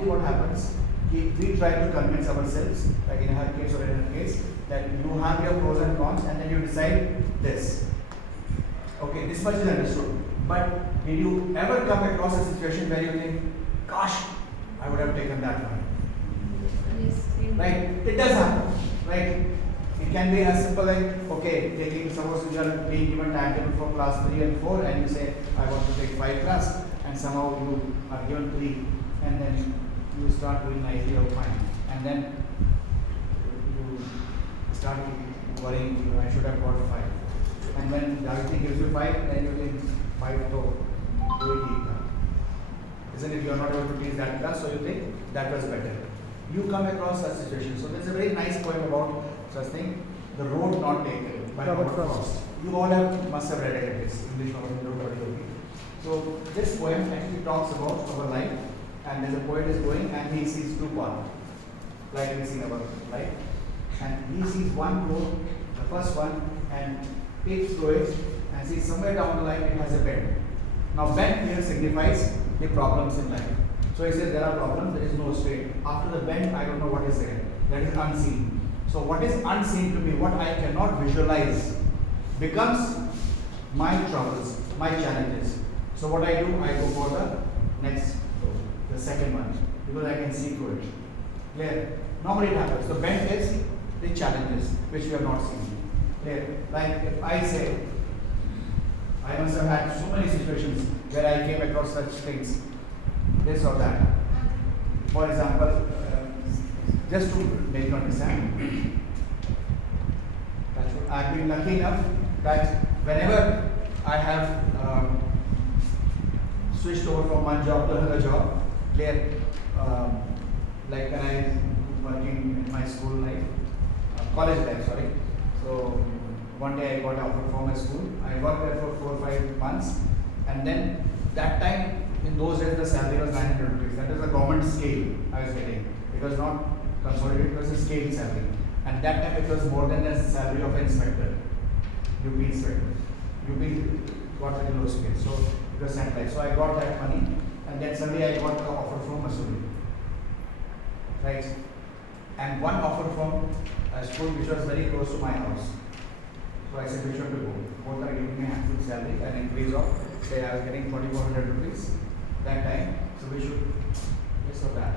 normally what happens, we try to convince ourselves, like in her case or in her case, that you have your pros and cons and then you decide this. Okay, this much is understood. But did you ever come across a situation where you think, gosh, I would have taken that one? Right? It does happen. Right? It can be as simple like, okay, taking, suppose you are being given timetable for class 3 and 4 and you say, I want to take 5 class, and somehow you are given 3 and then you start doing nicely or fine. And then you start worrying, I should have got 5. And when Jagati gives you 5, then you think 5 to do it deep. Isn't it? You are not able to teach that class, so you think that was better. You come across such situations. So there's a very nice poem about such thing, The Road Not Taken by Robert Frost. You all must have read it. It's English novel. So this poem actually talks about our life, and there's a poet is going and he sees 2 paths, like we see in our life, and he sees one road, the first one, and peeks through it and sees somewhere down the line it has a bend. Now bend here signifies the problems in life. So he says there are problems, there is no straight. After the bend, I don't know what is there. That is unseen. So what is unseen to me, what I cannot visualize, becomes my troubles, my challenges. So what I do, I go for the next road, the second one, because I can see through it. Clear? Normally it happens. So bend is the challenges which we have not seen. Clear? Like if I say, I must have had so many situations where I came across such things, this or that. For example, just to make you understand, I've been lucky enough that whenever I have switched over from one job to another job, clear, like when I was working in my school life, college life, sorry. So one day I got offered from a school. I worked there for 4 or 5 months, and then that time, in those days, the salary was 900 rupees. That was the government scale I was getting. It was not consolidated, it was a scale salary. And that time it was more than the salary of an inspector, UP inspector. UP got very low scale, so it was centralized. So I got that money, and then suddenly I got an offer from Mussoorie. Right? And one offer from a school which was very close to my house. So I said, we should go. Both are giving me a full salary, an increase of, say, I was getting 4,400 rupees that time. So we should this or that.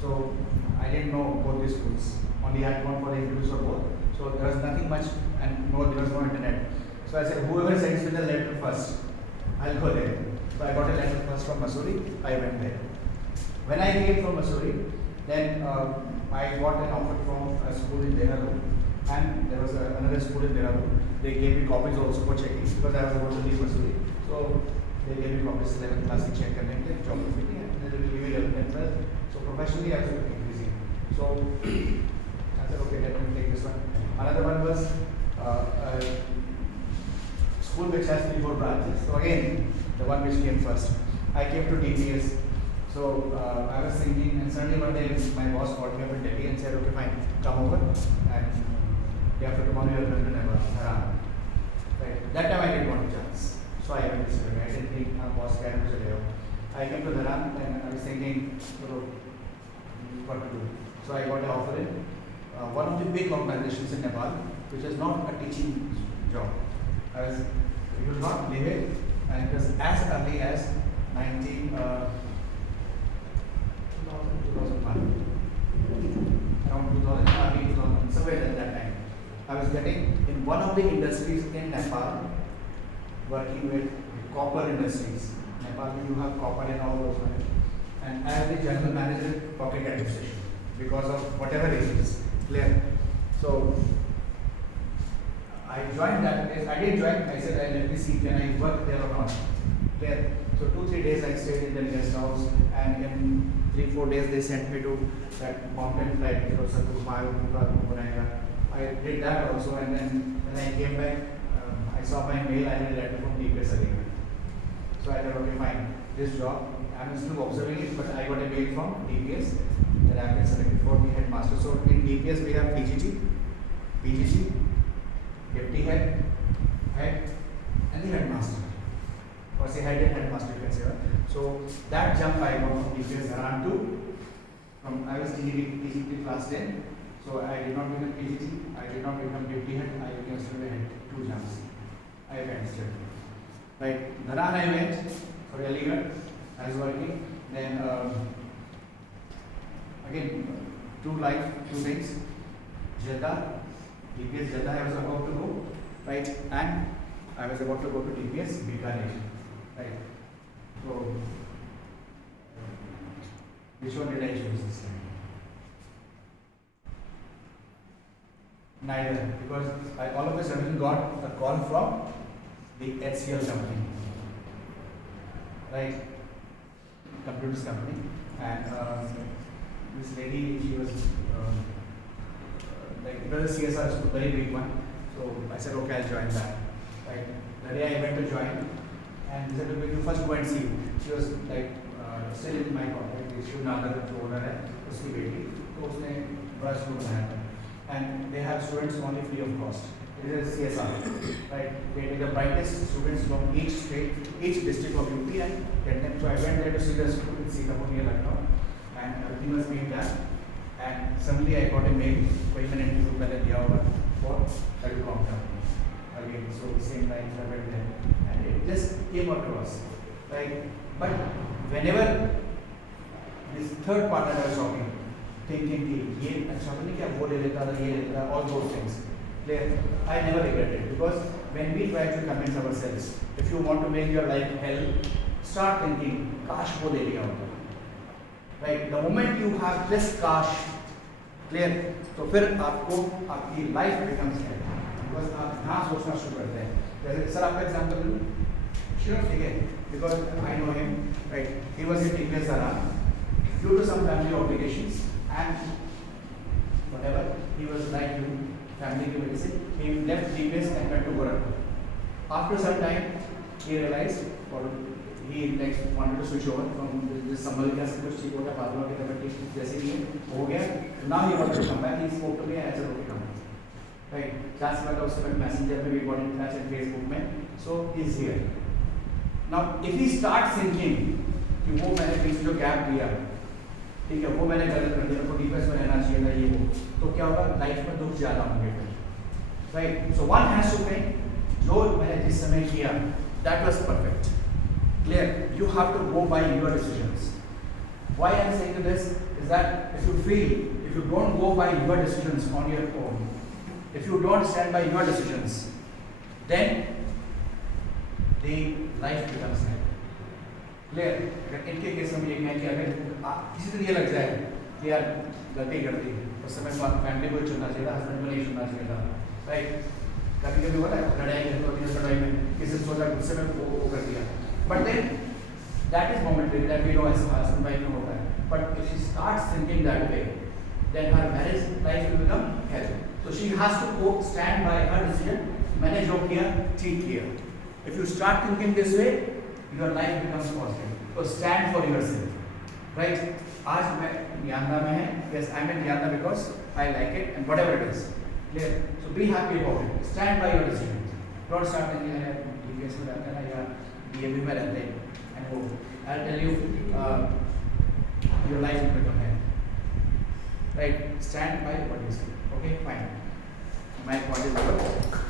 So I didn't know both these schools. Only had gone for the interviews for both. So there was nothing much, and no, there was no internet. So I said, whoever sends me the letter first, I'll go there. So I got a letter first from Mussoorie. I went there. When I came from Mussoorie, then I got an offer from a school in Dehradun. And there was another school in Dehradun. They gave me copies also for checking because I was about to leave Mussoorie. So they gave me copies 11th class to check and then geography, and then they will give me 11th and 12th. So professionally I was increasing. So I said, okay, let me take this one. Another one was a school which has 3-4 branches. So again, the one which came first. I came to DPS. So I was thinking, and suddenly one day my boss called me up in Delhi and said, okay, fine, come over, and day after tomorrow you are going to Dharan. Right. That time I didn't want a chance. So I went to Survey. I didn't think my boss can do it. I came to Dharan and I was thinking, what to do. So I got an offer in one of the big organizations in Nepal, which is not a teaching job. It was not leave, and it was as early as 2001, around 2000, early 2000, somewhere at that time. I was getting in one of the industries in Nepal, working with copper industries. Nepal, you have copper and all those ones. And as the general manager, public administration, because of whatever reasons, clear. So I joined that place. I did join. I said, let me see, can I work there or not? Clear. So 2-3 days I stayed in the guest house, and in 3-4 days they sent me to that mountain flight. I did that also, and then when I came back, I saw my mail. I had a letter from DPS again. So I thought, okay, fine, this job, I'm still observing it, but I got a mail from DPS that I have been selected for the headmaster. So in DPS we have PGT, PGG, deputy head, and the headmaster. Or say head and headmaster, you can say that. So that jump I got from DPS Dharan to TGT class 10. So I did not become PGT, I did not become deputy head, I became student head 2 jams. I went still. Right, Dharan I went for Aligarh, I was working. Then again, two things. Jeddah, DPS Jeddah I was about to go, right, and I was about to go to DPS Bikaner, right. So, which one did I choose this time? Neither, because I all of a sudden got a call from the HCL company, right, computers company, and this lady, she was like, it was a CSR school, very big one. So I said, okay, I'll join that. Right. The day I went to join, and they said, okay, you first go and see. She was like still in my contact. She नागर जो owner है उसकी बेटी, तो उसने बड़ा school बनाया था. And they have students only free of cost. It is CSR, right? They take the brightest students from each state, each district of UP, and get them. So I went there to see the school in Sitapur near Lucknow, and everything was being done. And suddenly I got a mail, कोई मैंने interview पहले दिया होगा for telecom company. Again, so same line I went there, and it just came across. Like, but whenever this third partner I was talking, thinking कि ये अच्छा तो नहीं क्या वो ले लेता था, ये ले लेता, all those things. Clear? I never regretted, because when we try to convince ourselves, if you want to make your life hell, start thinking, काश वो ले लिया होता. Right? The moment you have this काश, clear, तो फिर आपको आपकी life becomes hell, because आप यहाँ सोचना शुरू करते हैं. जैसे सर आपका एग्जाम्पल लूँ, sure, ठीक है, because I know him, right? He was in TPS Dharan. Due to some family obligations and whatever, he was like to family की वजह से, he left TPS and went to Gorakhpur. After some time, he realized, or he like wanted to switch over from this संभल गया सब कुछ ठीक हो गया, father की तबीयत ठीक जैसे ही हो गया. Now he wanted to come back. He spoke to me and I said, okay, come back. Right? Class में उसके बाद messenger में we got in touch and Facebook में, so he's here. Now if he starts thinking कि वो मैंने बीच में जो gap दिया, ठीक है, वो मैंने गलत कर दिया, तो डीपीएस में रहना चाहिए था, ये वो, तो क्या होगा, लाइफ में दुख ज्यादा होंगे फिर. Right, so one has to think, जो मैंने जिस समय किया, that was perfect. Clear? You have to go by your decisions. Why I am saying this is that if you feel, if you don't go by your decisions on your own, if you don't stand by your decisions, then the life becomes hell. Clear? इनके case में ये है कि अगर किसी दिन ये लग जाए कि यार गलती कर दी, उस समय फैमिली को चुनना चाहिए था, हस्बैंड को नहीं चुनना चाहिए था. राइट? कभी कभी होता है लड़ाई करते लड़ाई में किसी ने सोचा गुस्से में वो कर दिया, but then that is momentary, that we know ऐसा हस्बैंड वाइफ में होता है. But if she starts thinking that way, then her marriage life will become hell. So she has to go stand by her decision. मैंने जो किया ठीक किया. If you start thinking this way, your life becomes positive. So stand for yourself. Right? आज मैं Nyanza में है. Yes, I'm in Nyanza because I like it and whatever it is. Clear? So be happy about it. Stand by your decisions. Don't start thinking यार DPS में रहते हैं या DAV में रहते हैं. And वो, I'll tell you, your life will become hell. Right? Stand by what you say. Okay, fine. My point is over.